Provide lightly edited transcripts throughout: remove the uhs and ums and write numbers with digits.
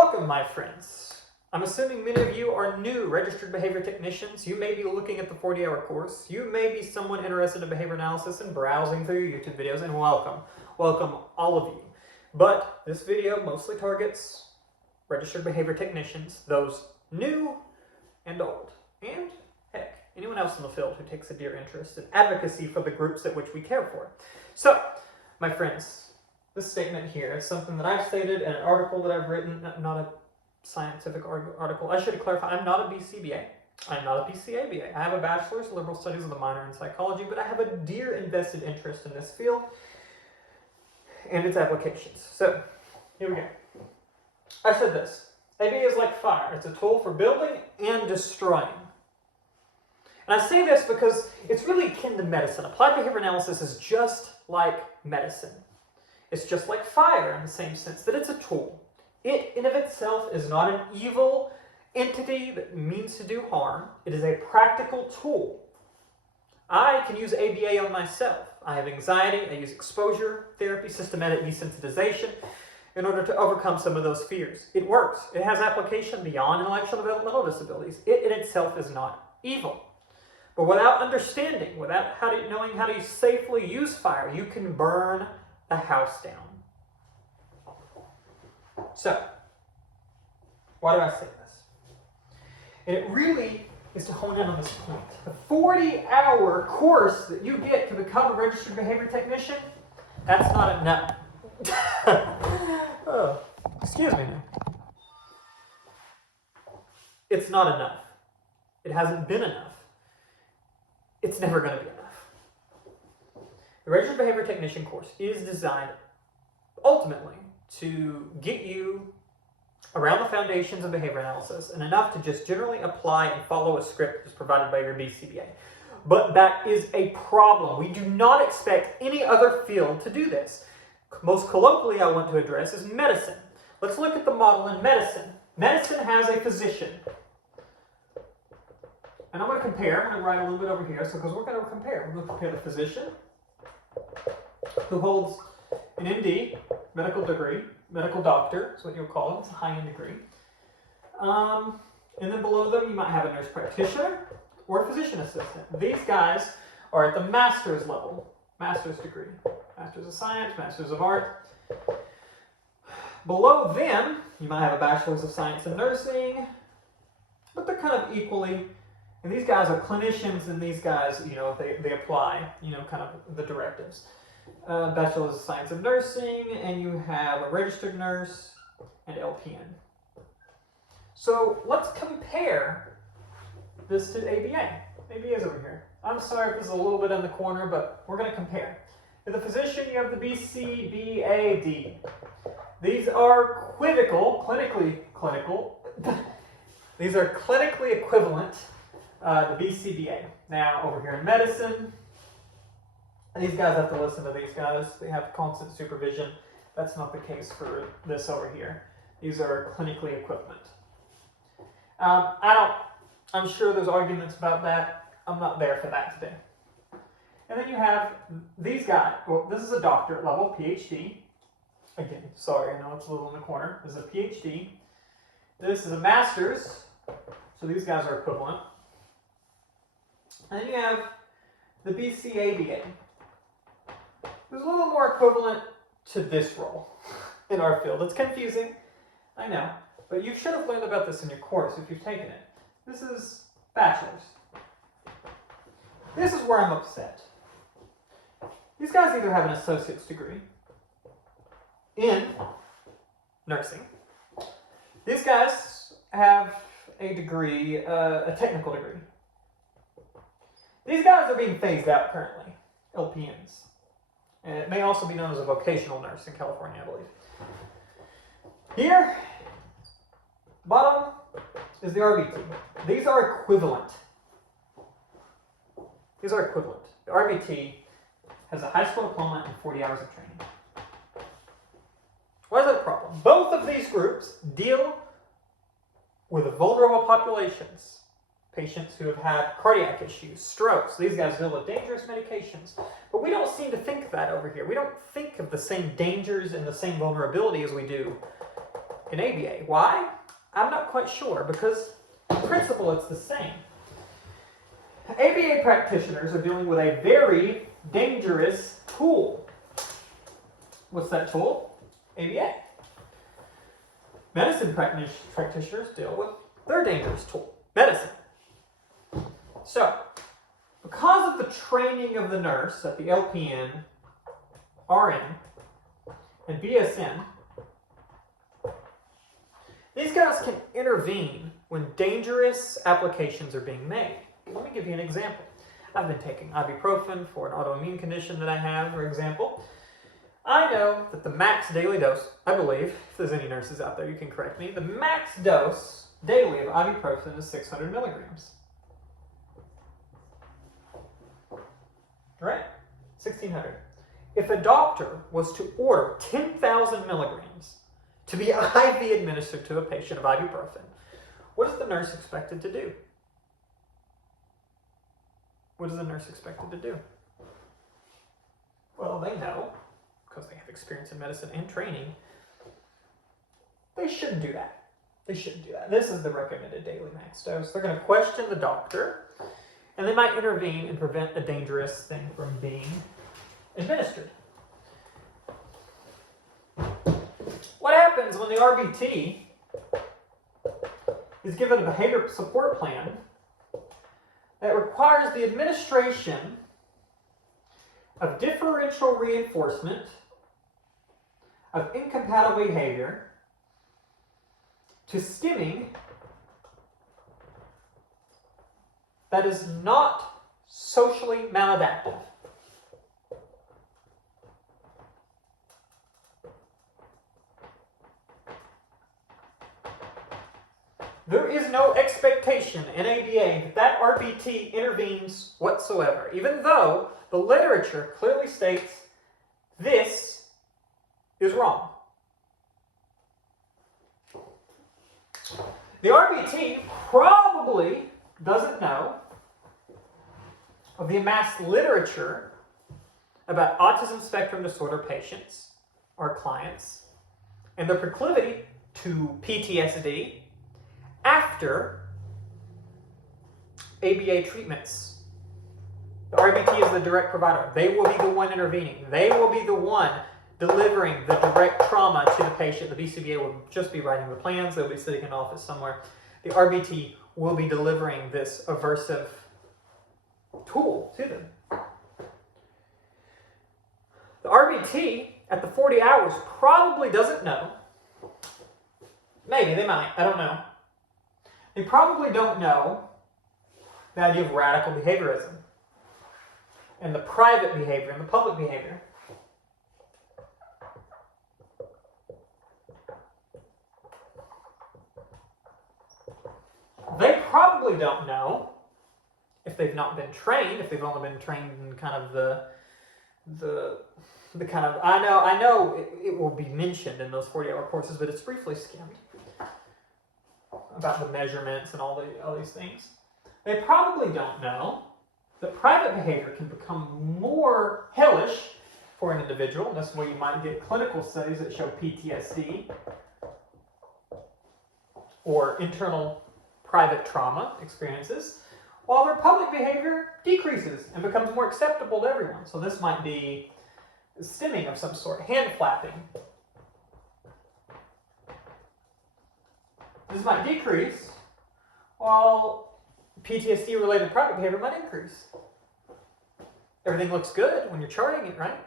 Welcome, my friends. I'm assuming many of you are new registered behavior technicians. You may be looking at the 40-hour course. You may be someone interested in behavior analysis and browsing through your YouTube videos, and welcome. Welcome, all of you. But this video mostly targets registered behavior technicians, those new and old, and heck, anyone else in the field who takes a dear interest in advocacy for the groups at which we care for. So, my friends, this statement here is something that I've stated in an article that I've written, not a scientific article. I should clarify, I'm not a BCBA. I'm not a BCABA. I have a bachelor's of liberal studies with a minor in psychology, but I have a dear invested interest in this field and its applications. So, here we go. I said this. ABA is like fire. It's a tool for building and destroying. And I say this because it's really akin to medicine. Applied behavior analysis is just like medicine. It's just like fire in the same sense that it's a tool. It, in of itself, is not an evil entity that means to do harm. It is a practical tool. I can use ABA on myself. I have anxiety. I use exposure therapy, systematic desensitization, in order to overcome some of those fears. It works. It has application beyond intellectual developmental disabilities. It in itself is not evil. But without understanding, without knowing how to safely use fire, you can burn the house down. So, why do I say this? And it really is to hone in on this point. The 40-hour course that you get to become a registered behavior technician, that's not enough. Oh, excuse me now. It's not enough. It hasn't been enough. It's never going to be enough. The Registered Behavior Technician course is designed ultimately to get you around the foundations of behavior analysis and enough to just generally apply and follow a script that's provided by your BCBA. But that is a problem. We do not expect any other field to do this. Most colloquially I want to address is medicine. Let's look at the model in medicine. Medicine has a physician. And I'm going to compare. I'm going to write a little bit over here because we're going to compare. We're going to compare the physician who holds an MD, medical degree, medical doctor, is what you'll call it. It's a high-end degree. And then below them, you might have a nurse practitioner or a physician assistant. These guys are at the master's level, master's degree, master's of science, master's of art. Below them, you might have a bachelor's of science in nursing, but they're kind of equally. And these guys are clinicians, and these guys, they apply, kind of the directives. Bachelor's of Science in Nursing, and you have a registered nurse and LPN. So let's compare this to ABA. ABA is over here. I'm sorry if this is a little bit in the corner, but we're going to compare. In the physician, you have the BCBAD. These are clinically these are clinically equivalent. The BCBA. Now, over here in medicine, these guys have to listen to these guys. They have constant supervision. That's not the case for this over here. These are clinically equivalent. I'm sure there's arguments about that. I'm not there for that today. And then you have these guys. Well, this is a doctorate level, PhD. Again, sorry, I know it's a little in the corner. This is a PhD. This is a master's. So these guys are equivalent. And then you have the BCABA. Who's a little more equivalent to this role in our field. It's confusing, I know, but you should have learned about this in your course if you've taken it. This is bachelor's. This is where I'm upset. These guys either have an associate's degree in nursing. These guys have a degree, a technical degree. These guys are being phased out currently, LPNs. And it may also be known as a vocational nurse in California, I believe. Here, bottom is the RBT. These are equivalent. These are equivalent. The RBT has a high school diploma and 40 hours of training. Why is that a problem? Both of these groups deal with vulnerable populations. Patients who have had cardiac issues, strokes. These guys deal with dangerous medications. But we don't seem to think of that over here. We don't think of the same dangers and the same vulnerability as we do in ABA. Why? I'm not quite sure, because in principle it's the same. ABA practitioners are dealing with a very dangerous tool. What's that tool? ABA. Medicine practitioners deal with their dangerous tool, medicine. So, because of the training of the nurse at the LPN, RN, and BSN, these guys can intervene when dangerous applications are being made. Let me give you an example. I've been taking ibuprofen for an autoimmune condition that I have, for example. I know that the max daily dose, I believe, if there's any nurses out there, you can correct me, the max dose daily of ibuprofen is 600 milligrams. Right? 1600. If a doctor was to order 10,000 milligrams to be IV administered to a patient of ibuprofen, what is the nurse expected to do? What is the nurse expected to do? Well, they know, because they have experience in medicine and training, they shouldn't do that. They shouldn't do that. This is the recommended daily max dose. They're going to question the doctor, and they might intervene and prevent a dangerous thing from being administered. What happens when the RBT is given a behavior support plan that requires the administration of differential reinforcement of incompatible behavior to stimming that is not socially maladaptive? There is no expectation in ABA that RBT intervenes whatsoever, even though the literature clearly states this is wrong. The RBT probably doesn't know of the amassed literature about autism spectrum disorder patients, our clients, and their proclivity to PTSD after ABA treatments. The RBT is the direct provider. They will be the one intervening. They will be the one delivering the direct trauma to the patient. The BCBA will just be writing the plans. They'll be sitting in an office somewhere. The RBT will be delivering this aversive tool to them. The RBT at the 40 hours probably doesn't know. Maybe they might. I don't know. They probably don't know the idea of radical behaviorism and the private behavior and the public behavior. They probably don't know, if they've not been trained, if they've only been trained in kind of the kind of, I know it will be mentioned in those 40-hour courses, but it's briefly skimmed about the measurements and all these things. They probably don't know that private behavior can become more hellish for an individual. That's where you might get clinical studies that show PTSD or internal private trauma experiences, while their public behavior decreases and becomes more acceptable to everyone. So this might be stimming of some sort, hand flapping. This might decrease, while PTSD-related private behavior might increase. Everything looks good when you're charting it, right?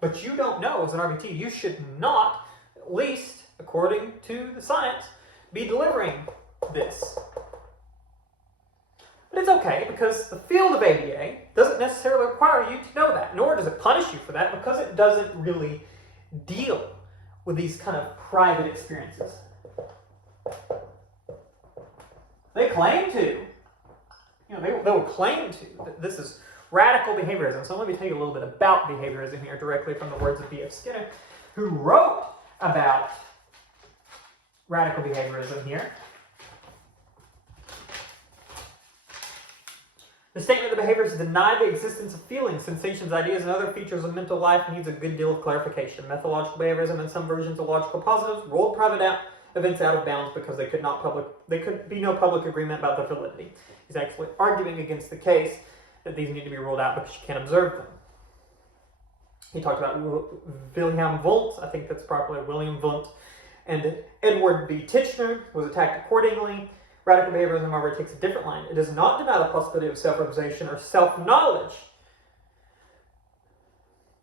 But you don't know as an RBT. You should not, at least according to the science, be delivering this. But it's okay, because the field of ABA doesn't necessarily require you to know that, nor does it punish you for that, because it doesn't really deal with these kind of private experiences. They claim to. They will claim to that this is radical behaviorism. So let me tell you a little bit about behaviorism here, directly from the words of B.F. Skinner, who wrote about radical behaviorism here. The The statement that behaviors deny the existence of feelings, sensations, ideas, and other features of mental life needs a good deal of clarification. Methodological behaviorism and some versions of logical positives rolled private events out of bounds because there could be no public agreement about their validity. He's actually arguing against the case that these need to be ruled out because you can't observe them. He talked about Wilhelm Wundt, I think that's properly William Wundt, and Edward B. Titchener was attacked accordingly. Radical behaviorism, however, takes a different line. It does not deny the possibility of self-realization or self-knowledge,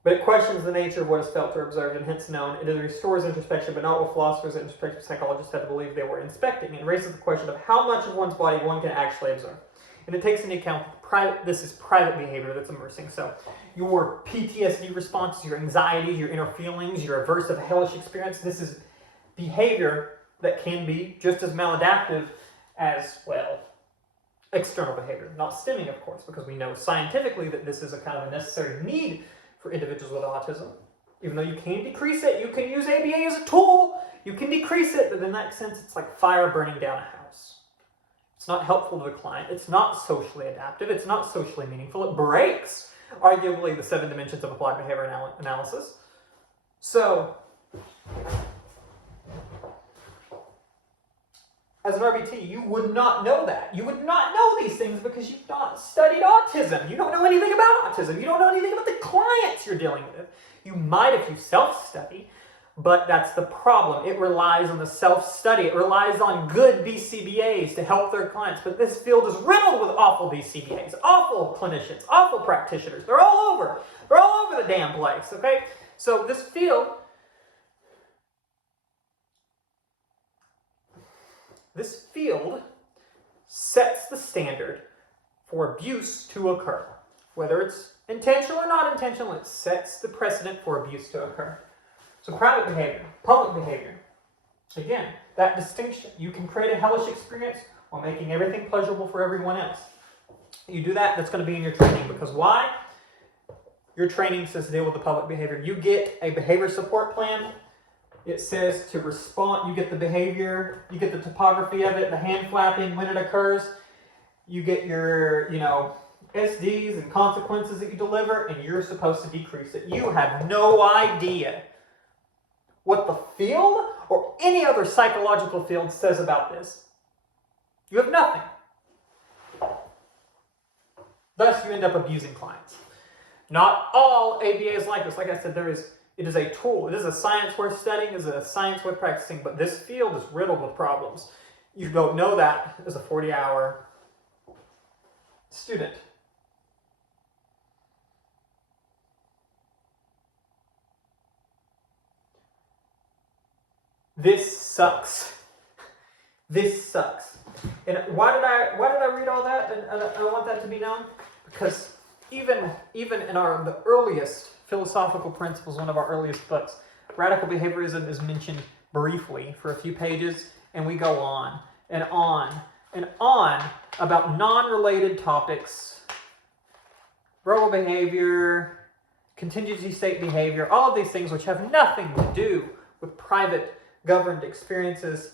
but it questions the nature of what is felt or observed and hence known. It restores introspection, but not what philosophers and introspective psychologists had to believe they were inspecting, and raises the question of how much of one's body one can actually observe. And it takes into account this is private behavior that's immersing. So your PTSD responses, your anxieties, your inner feelings, your aversive hellish experience, this is behavior that can be just as maladaptive as, well, external behavior. Not stimming, of course, because we know scientifically that this is a kind of a necessary need for individuals with autism. Even though you can decrease it, you can use ABA as a tool, you can decrease it, but in that sense, it's like fire burning down a house. It's not helpful to the client, it's not socially adaptive, it's not socially meaningful, it breaks, arguably, the 7 dimensions of applied behavior analysis. So, as an RBT, you would not know that. You would not know these things because you've not studied autism. You don't know anything about autism. You don't know anything about the clients you're dealing with. You might if you self-study, but that's the problem. It relies on the self-study. It relies on good BCBAs to help their clients. But this field is riddled with awful BCBAs, awful clinicians, awful practitioners. They're all over. They're all over the damn place, okay? So this field sets the standard for abuse to occur. Whether it's intentional or not intentional, it sets the precedent for abuse to occur. So private behavior, public behavior, again, that distinction. You can create a hellish experience while making everything pleasurable for everyone else. You do that, that's going to be in your training. Because why? Your training says to deal with the public behavior. You get a behavior support plan. It says to respond, you get the behavior, you get the topography of it, the hand flapping when it occurs. You get your, SDs and consequences that you deliver, and you're supposed to decrease it. You have no idea what the field or any other psychological field says about this. You have nothing. Thus, you end up abusing clients. Not all ABA is like this. Like I said, it is a tool. It is a science worth studying. It is a science worth practicing. But this field is riddled with problems. You don't know that as a 40-hour student. This sucks. This sucks. And why did I read all that? And I want that to be known because even in the earliest philosophical principles, one of our earliest books, radical behaviorism is mentioned briefly for a few pages, and we go on and on and on about non-related topics, verbal behavior, contingency state behavior, all of these things which have nothing to do with private governed experiences.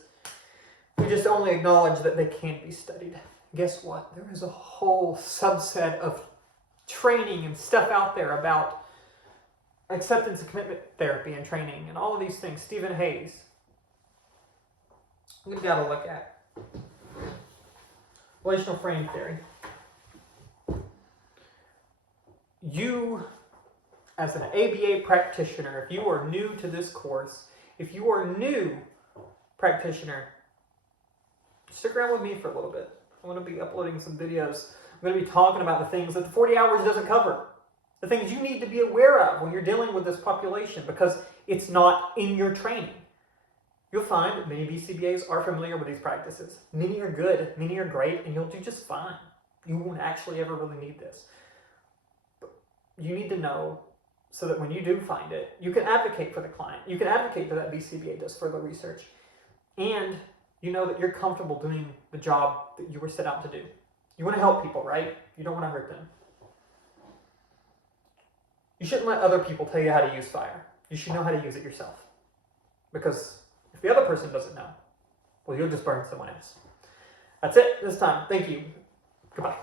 We just only acknowledge that they can be studied. Guess what? There is a whole subset of training and stuff out there about acceptance and commitment therapy and training and all of these things. Stephen Hayes. We've got to look at relational frame theory. You, as an ABA practitioner, if you are new to this course, if you are a new practitioner, stick around with me for a little bit. I'm going to be uploading some videos. I'm going to be talking about the things that the 40 hours doesn't cover. The things you need to be aware of when you're dealing with this population because it's not in your training. You'll find that many BCBAs are familiar with these practices. Many are good, many are great, and you'll do just fine. You won't actually ever really need this. But you need to know so that when you do find it, you can advocate for the client. You can advocate that BCBA does further research. And you know that you're comfortable doing the job that you were set out to do. You want to help people, right? You don't want to hurt them. You shouldn't let other people tell you how to use fire. You should know how to use it yourself. Because if the other person doesn't know, well, you'll just burn someone else. That's it this time. Thank you. Goodbye.